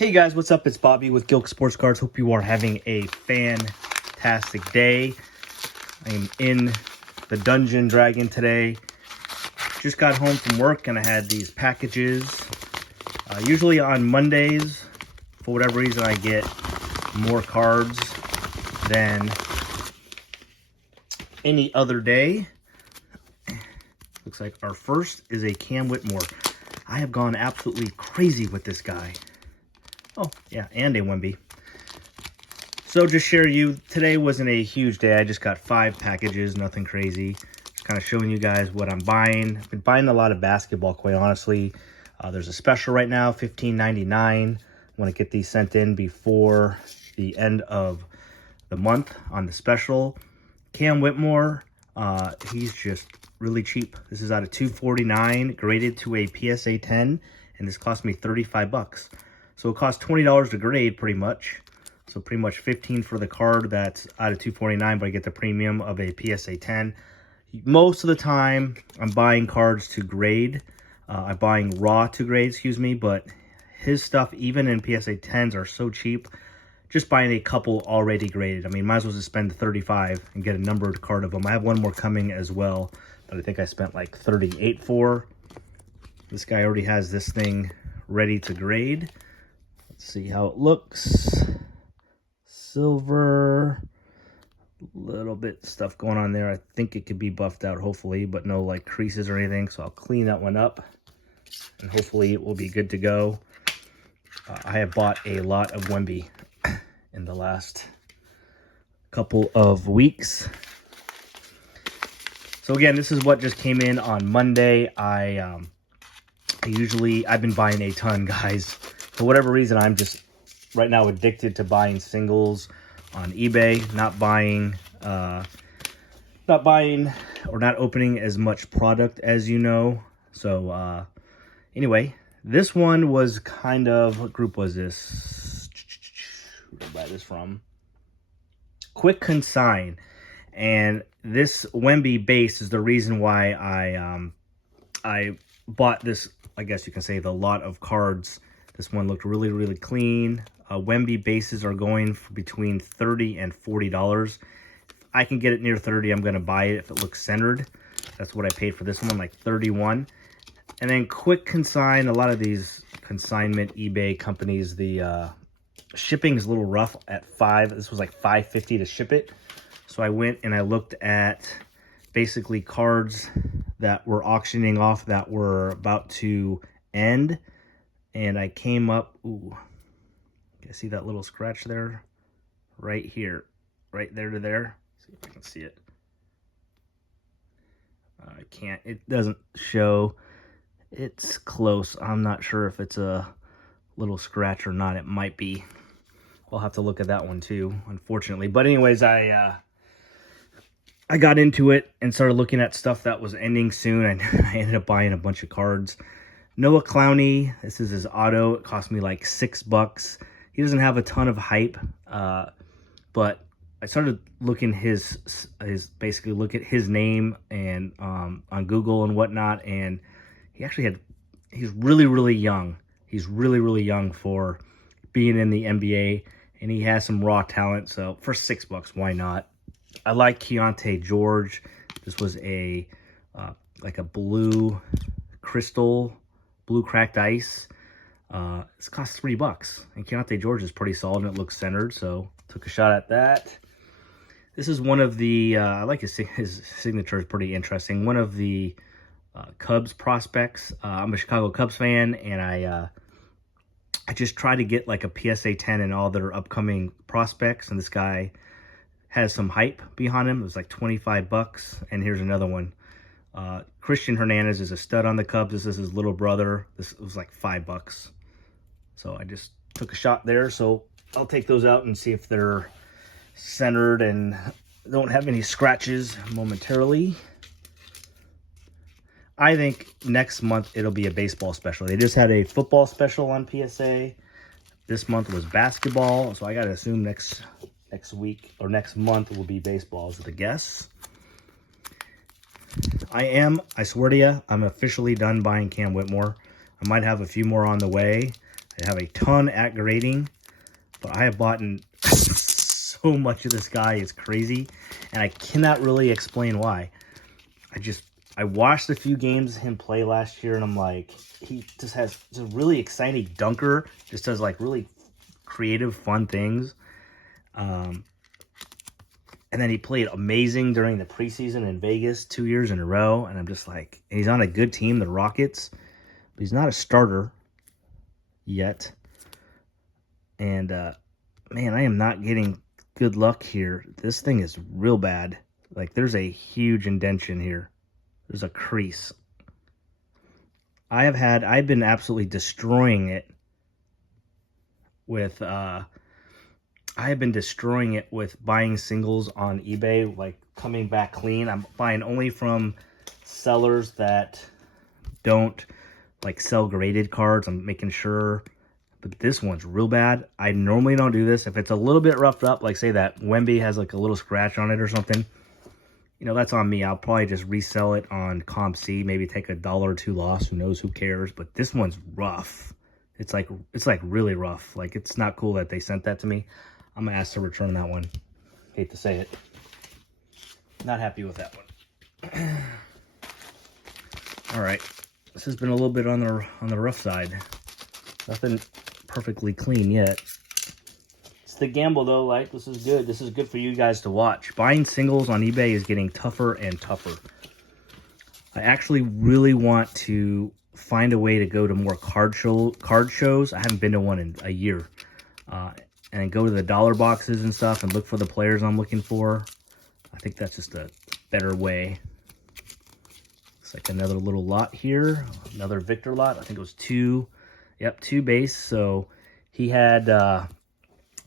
Hey guys, what's up? It's Bobby with Gilk Sports Cards. Hope you are having a fantastic day. I am in the Dungeon Dragon today. Just got home from work and I had these packages. Usually on Mondays, for whatever reason, I get more cards than any other day. Looks like our first is a Cam Whitmore. I have gone absolutely crazy with this guy. Oh, yeah, and a Wemby. So just share you, today wasn't a huge day. I just got 5 packages, nothing crazy. Just kind of showing you guys what I'm buying. I've been buying a lot of basketball, quite honestly. There's a special right now, $15.99. I want to get these sent in before the end of the month on the special. Cam Whitmore, he's just really cheap. This is out of $249, graded to a PSA 10, and this cost me 35 bucks. So it costs $20 to grade, pretty much. So pretty much $15 for the card that's out of $249, but I get the premium of a PSA 10. Most of the time, I'm buying cards to grade. I'm buying raw to grade, excuse me, but his stuff, even in PSA 10s, are so cheap. Just buying a couple already graded. I mean, might as well just spend $35 and get a numbered card of them. I have one more coming as well that I think I spent like $38 for. This guy already has this thing ready to grade. Let's see how it looks. Silver, little bit stuff going on there. I think it could be buffed out, hopefully, but no like creases or anything. So I'll clean that one up and hopefully it will be good to go. I have bought a lot of Wemby in the last couple of weeks. So again, this is what just came in on Monday. I've been buying a ton, guys. For whatever reason, I'm just right now addicted to buying singles on eBay, not buying or not opening as much product as you know. So anyway, this one was kind of, what group was this? Who did I buy this from? Quick Consign. And this Wemby base is the reason why I bought this, I guess you can say, the lot of cards. This one looked really, really clean. Wemby bases are going for between $30 and $40. If I can get it near 30, I'm going to buy it if it looks centered. That's what I paid for this one, like 31. And then Quick Consign, a lot of these consignment eBay companies, the shipping is a little rough at this was like $5.50 to ship it. So I went and I looked at basically cards that were auctioning off that were about to end. And I came up, ooh, you see that little scratch there? Right here, right there to there. See if I can see it. I can't, it doesn't show. It's close. I'm not sure if it's a little scratch or not. It might be. I'll have to look at that one too, unfortunately. But anyways, I got into it and started looking at stuff that was ending soon. And I ended up buying a bunch of cards. Noah Clowney, this is his auto. It cost me like $6. He doesn't have a ton of hype, but I started looking basically look at his name and on Google and whatnot, and he's really, really young. He's really, really young for being in the NBA, and he has some raw talent. So for $6, why not? I like Keontae George. This was a like a blue crystal. Blue cracked ice. This costs $3, and Keontae George is pretty solid and it looks centered, so took a shot at that. This is one of the I like his signature is pretty interesting. One of the Cubs prospects. I'm a Chicago Cubs fan, and I just try to get like a PSA 10 in all their upcoming prospects, and this guy has some hype behind him. It was like $25, and here's another one. Christian Hernandez is a stud on the Cubs. This is his little brother. This was like $5. So I just took a shot there. So I'll take those out and see if they're centered and don't have any scratches momentarily. I think next month it'll be a baseball special. They just had a football special on PSA. This month was basketball. So I got to assume next week or next month will be baseball is the guess. I swear to you, I'm officially done buying Cam Whitmore. I might have a few more on the way. They have a ton at grading, but I have bought so much of this guy. It's crazy, and I cannot really explain why. I watched a few games of him play last year, and I'm like, he just has a really exciting dunker, just does like really creative, fun things. And then he played amazing during the preseason in Vegas 2 years in a row, and I'm just like, he's on a good team, the Rockets, but he's not a starter yet. And man, I am not getting good luck here. This thing is real bad. Like, there's a huge indentation here. There's a crease. I've been absolutely destroying it with I have been destroying it with buying singles on eBay, like coming back clean. I'm buying only from sellers that don't like sell graded cards. I'm making sure, but this one's real bad. I normally don't do this. If it's a little bit roughed up, like say that Wemby has like a little scratch on it or something, you know, that's on me. I'll probably just resell it on ComC, maybe take $1 or $2 loss. Who knows? Who cares? But this one's rough. It's like really rough. Like, it's not cool that they sent that to me. I'm gonna ask to return that one. Hate to say it. Not happy with that one. All right, this has been a little bit on the rough side. Nothing perfectly clean yet. It's the gamble though. Like, this is good. This is good for you guys to watch. Buying singles on eBay is getting tougher and tougher. I actually really want to find a way to go to more card shows. I haven't been to one in a year. And go to the dollar boxes and stuff and look for the players I'm looking for. I think that's just a better way. Looks like another little lot here. Another Victor lot. I think it was 2 base. So he had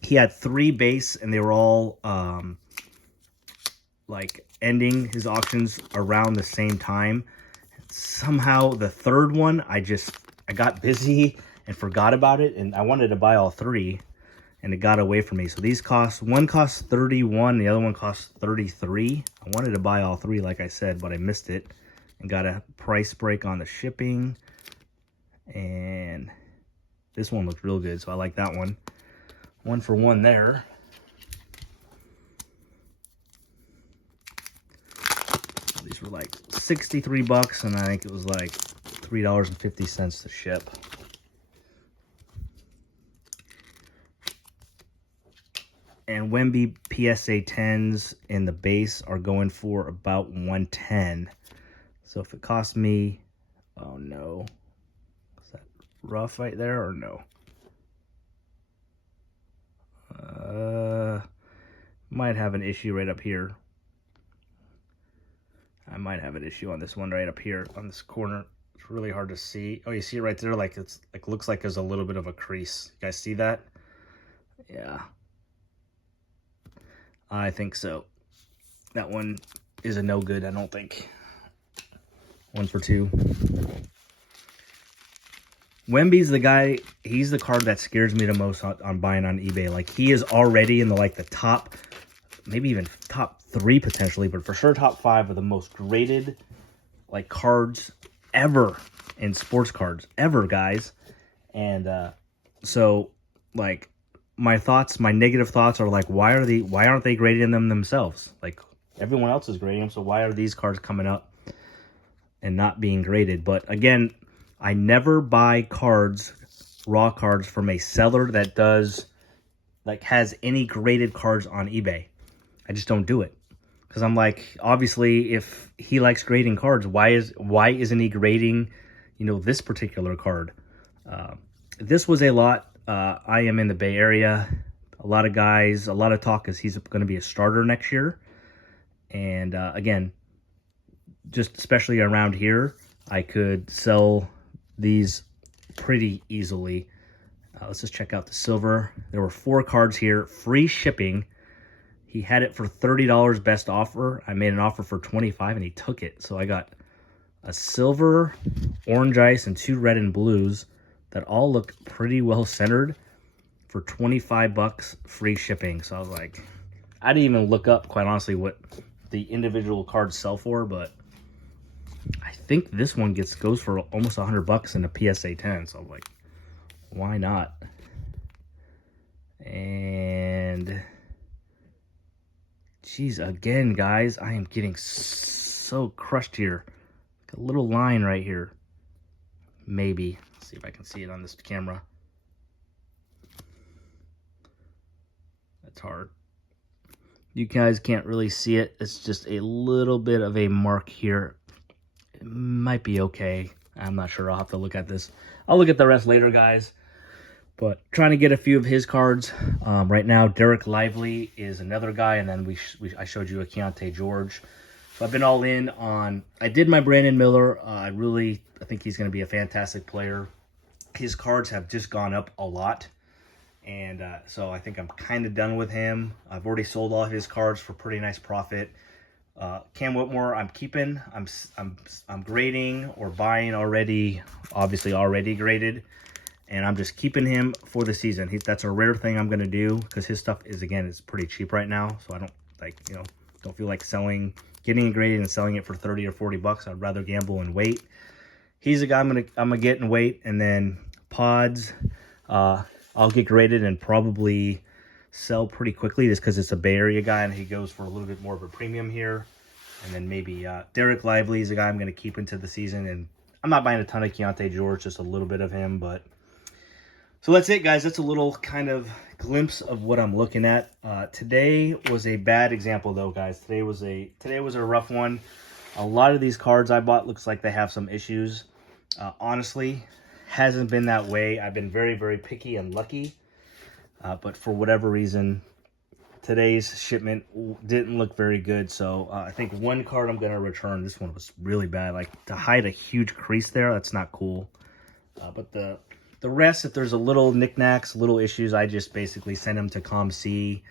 3 base, and they were all like ending his auctions around the same time. Somehow the third one, I got busy and forgot about it, and I wanted to buy all 3, and it got away from me. So these one costs 31, the other one costs 33. I wanted to buy all 3, like I said, but I missed it and got a price break on the shipping. And this one looks real good, so I like that one. 1 for 1 there. These were like 63 bucks, and I think it was like $3.50 to ship. And Wemby PSA 10s in the base are going for about 110. So if it cost me, oh no, is that rough right there or no? Might have an issue right up here. I might have an issue on this one right up here on this corner. It's really hard to see. Oh, you see it right there? Like, it's like, looks like there's a little bit of a crease. You guys see that? Yeah. I think so. That one is a no good, I don't think. 1 for 2. Wemby's the guy, he's the card that scares me the most on buying on eBay. Like, he is already in the top, maybe even top 3 potentially, but for sure top 5 of the most graded like cards ever in sports cards ever, guys. And so like my negative thoughts are like, why aren't they grading them themselves? Like, everyone else is grading them, so why are these cards coming up and not being graded? But again, I never buy raw cards from a seller that has any graded cards on eBay. I just don't do it. Because I'm like, obviously, if he likes grading cards, why isn't he grading, this particular card? This was a lot. I am in the Bay Area. A lot of talk is he's going to be a starter next year. And again, just especially around here, I could sell these pretty easily. Let's just check out the silver. There were 4 cards here, free shipping. He had it for $30 best offer. I made an offer for $25 and he took it. So I got a silver, orange ice, and 2 red and blues that all look pretty well centered for 25 bucks free shipping. So I was like, I didn't even look up, quite honestly, what the individual cards sell for, but I think this one goes for almost 100 bucks in a PSA 10. So I'm like, Why not? And geez, again, guys, I am getting so crushed here. Like a little line right here. Maybe. Let's see if I can see it on this camera. That's hard. You guys can't really see it. It's just a little bit of a mark here. It might be okay. I'm not sure. I'll have to look at this. I'll look at the rest later, guys. But trying to get a few of his cards. Right now, Derek Lively is another guy. And then I showed you a Keontae George. So I've been all in on... I did my Brandon Miller. I think he's going to be a fantastic player. His cards have just gone up a lot. And so I think I'm kind of done with him. I've already sold all of his cards for pretty nice profit. Cam Whitmore, I'm keeping. I'm grading or buying already, obviously already graded. And I'm just keeping him for the season. That's a rare thing I'm going to do because his stuff is, again, it's pretty cheap right now. So I don't don't feel like getting it graded and selling it for 30 or 40 bucks. I'd rather gamble and wait. He's a guy I'm gonna get and wait. And then Pods, I'll get graded and probably sell pretty quickly just because it's a Bay Area guy and he goes for a little bit more of a premium here. And then maybe Derek Lively is a guy I'm going to keep into the season. And I'm not buying a ton of Keontae George, just a little bit of him. But so that's it, guys. That's a little kind of glimpse of what I'm looking at. Today was a bad example, though, guys. Today was a rough one. A lot of these cards I bought looks like they have some issues. Honestly, hasn't been that way. I've been very, very picky and lucky. But for whatever reason, today's shipment didn't look very good. So I think one card I'm going to return. This one was really bad. Like, to hide a huge crease there, that's not cool. But the rest, if there's a little knickknacks, little issues, I just basically send them to ComC.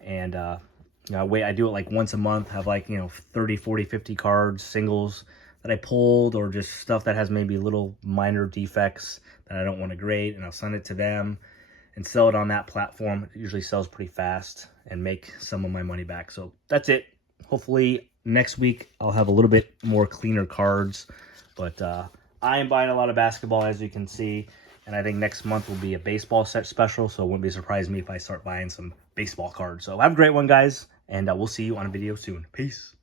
And I do it like once a month. Have like, 30, 40, 50 cards, singles that I pulled, or just stuff that has maybe little minor defects that I don't want to grade. And I'll send it to them and sell it on that platform. It usually sells pretty fast and make some of my money back. So that's it. Hopefully next week I'll have a little bit more cleaner cards. But I am buying a lot of basketball, as you can see. And I think next month will be a baseball set special. So it wouldn't be surprised me if I start buying some baseball cards. So have a great one, guys. And we'll see you on a video soon. Peace.